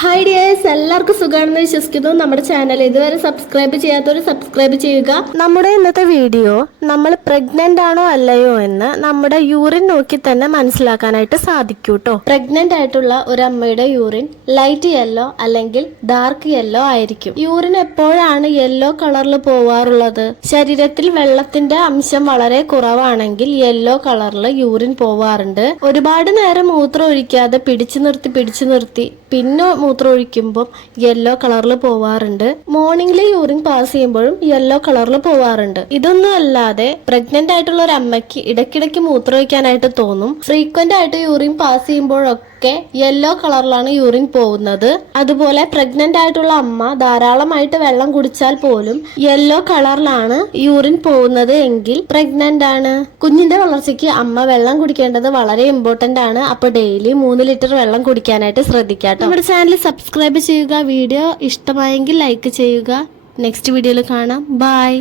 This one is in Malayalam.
ഹായ് ഡിയേഴ്സ്, എല്ലാവർക്കും സുഖമാണെന്ന് വിശ്വസിക്കുന്നു. നമ്മുടെ ചാനൽ ഇതുവരെ സബ്സ്ക്രൈബ് ചെയ്യാത്തവർ സബ്സ്ക്രൈബ് ചെയ്യുക. നമ്മുടെ ഇന്നത്തെ വീഡിയോ നമ്മൾ പ്രഗ്നന്റ് ആണോ അല്ലയോ എന്ന് നമ്മുടെ യൂറിൻ നോക്കി തന്നെ മനസ്സിലാക്കാനായിട്ട് സാധിക്കും കേട്ടോ. പ്രഗ്നന്റ് ആയിട്ടുള്ള ഒരു അമ്മയുടെ യൂറിൻ ലൈറ്റ് യെല്ലോ അല്ലെങ്കിൽ ഡാർക്ക് യെല്ലോ ആയിരിക്കും. യൂറിൻ എപ്പോഴാണ് യെല്ലോ കളറിൽ പോവാറുള്ളത്? ശരീരത്തിൽ വെള്ളത്തിന്റെ അംശം വളരെ കുറവാണെങ്കിൽ യെല്ലോ കളറിൽ യൂറിൻ പോവാറുണ്ട്. ഒരുപാട് നേരം മൂത്രം ഒഴിക്കാതെ പിടിച്ചു നിർത്തി പിന്നെ മൂത്രം ഒഴിക്കുമ്പോൾ യെല്ലോ കളറിൽ പോവാറുണ്ട്. മോർണിംഗിൽ യൂറിൻ പാസ് ചെയ്യുമ്പോഴും യെല്ലോ കളറിൽ പോവാറുണ്ട്. ഇതൊന്നും അല്ലാതെ പ്രഗ്നന്റ് ആയിട്ടുള്ള ഒരു അമ്മയ്ക്ക് ഇടയ്ക്കിടയ്ക്ക് മൂത്രം ഒഴിക്കാനായിട്ട് തോന്നും. ഫ്രീക്വന്റ് ആയിട്ട് യൂറിൻ പാസ് ചെയ്യുമ്പോഴൊക്കെ യെല്ലോ കളറിലാണ് യൂറിൻ പോകുന്നത്. അതുപോലെ പ്രഗ്നന്റ് ആയിട്ടുള്ള അമ്മ ധാരാളമായിട്ട് വെള്ളം കുടിച്ചാൽ പോലും യെല്ലോ കളറിലാണ് യൂറിൻ പോകുന്നത് എങ്കിൽ പ്രഗ്നന്റ് ആണ്. കുഞ്ഞിന്റെ വളർച്ചയ്ക്ക് അമ്മ വെള്ളം കുടിക്കേണ്ടത് വളരെ ഇമ്പോർട്ടന്റ് ആണ്. അപ്പൊ ഡെയിലി 3 ലിറ്റർ വെള്ളം കുടിക്കാനായിട്ട് ശ്രദ്ധിക്കാം. നമ്മുടെ ചാനൽ സബ്സ്ക്രൈബ് ചെയ്യുക. വീഡിയോ ഇഷ്ടമായെങ്കിൽ ലൈക്ക് ചെയ്യുക. നെക്സ്റ്റ് വീഡിയോയിൽ കാണാം. ബൈ.